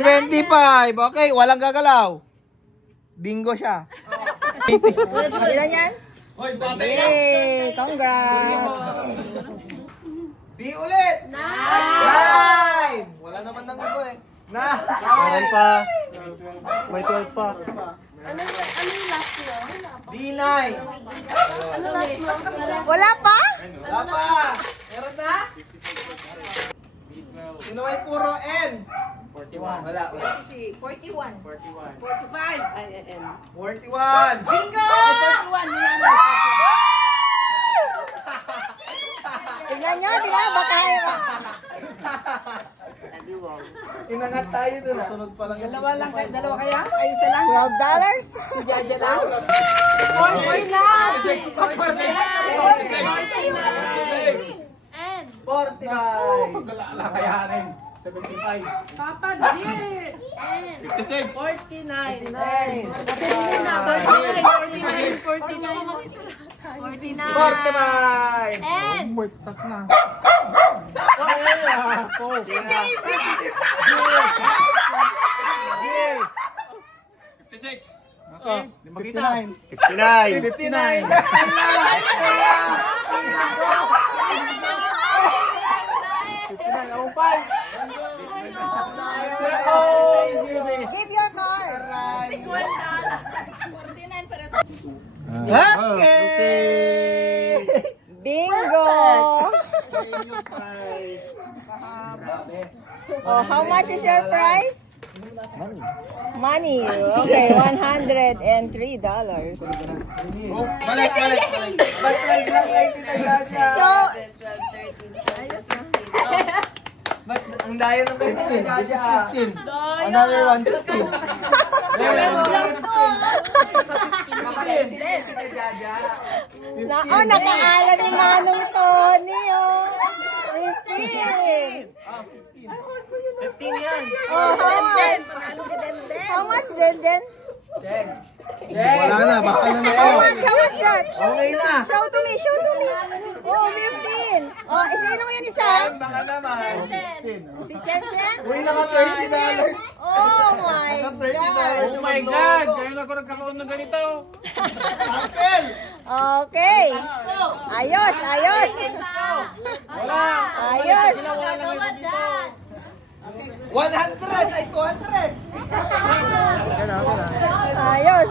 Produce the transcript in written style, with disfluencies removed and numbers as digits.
75. Okay, walang gagalaw. Bingo siya. Ilan yan? Yay! Congrats! B ulit. 9. Wala naman nang iba eh. Meron pa. May 12 pa. Ano yung last mo? B9. Ano last mo? Wala pa? Wala pa. Meron na? Sino ay puro N? 41. Wala. 41. 45. Ay, 41. Bingo! 41. Tingnan nyo, di ba? Baka Inangat tayo dun. Sunod pa lang. Dalawa kaya? Ay, isa lang. $12? Si Jaja lang. 45. Lakayanin. 75. Papa Dear. 56. 49. 9. 49. 45. And Tak na. JB! 56. Oh, 59. 59. 59. Give your card. Okay. Bingo! Oh, how much is your price? Money. Okay, $103. Oh, balik. Ba't lang kay Tita Jaja? So, Ba't ang daya ng kay Tita Jaja? This is 15. Another 115. Tita Jaja. nakaala ni Manong Tony, oh. 15. 15 yan. Oh, how much? How much, Denden? Wala na, baka na na How kayo. much? How much that? Okay na. Show to me, show to me. Oh, 15. Oh, sino ko yun isa? Baka naman. Si Chen Chen? Uy, naka $30. Oh my Naka $30. God. Oh my God! Kaya na ako nagkakaon ng ganito. Uncle! Okay. Ayos. Ayos. 100 ay 200. Ayos.